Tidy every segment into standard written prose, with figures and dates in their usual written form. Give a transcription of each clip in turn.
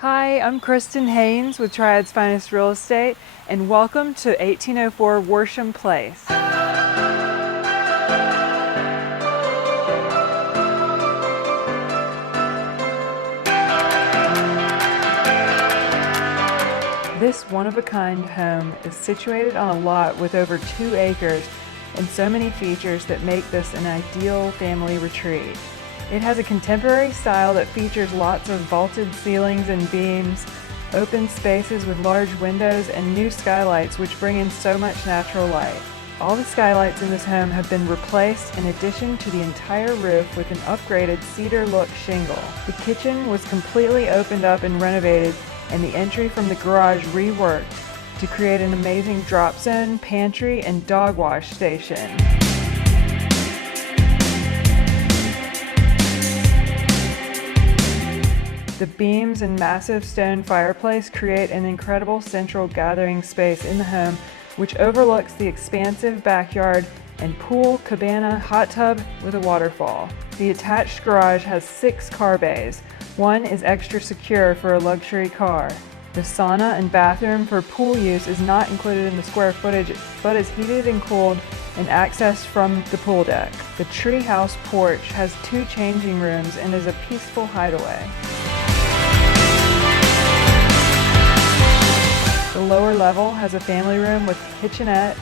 Hi, I'm Kristen Haynes with Triad's Finest Real Estate, and welcome to 1804 Worsham Place. This one-of-a-kind home is situated on a lot with over 2 acres and so many features that make this an ideal family retreat. It has a contemporary style that features lots of vaulted ceilings and beams, open spaces with large windows, and new skylights which bring in so much natural light. All the skylights in this home have been replaced in addition to the entire roof with an upgraded cedar look shingle. The kitchen was completely opened up and renovated, and the entry from the garage reworked to create an amazing drop zone, pantry, and dog wash station. The beams and massive stone fireplace create an incredible central gathering space in the home, which overlooks the expansive backyard and pool, cabana, hot tub with a waterfall. The attached garage has 6 car bays. One is extra secure for a luxury car. The sauna and bathroom for pool use is not included in the square footage, but is heated and cooled and accessed from the pool deck. The treehouse porch has 2 changing rooms and is a peaceful hideaway. The lower level has a family room with a kitchenette,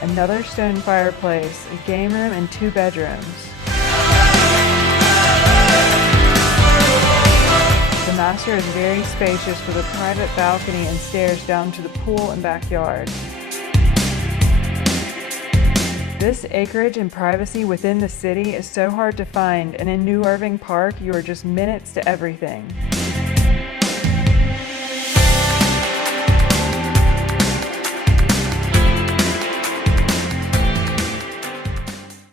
another stone fireplace, a game room, and 2 bedrooms. The master is very spacious with a private balcony and stairs down to the pool and backyard. This acreage and privacy within the city is so hard to find, and in New Irving Park, you are just minutes to everything.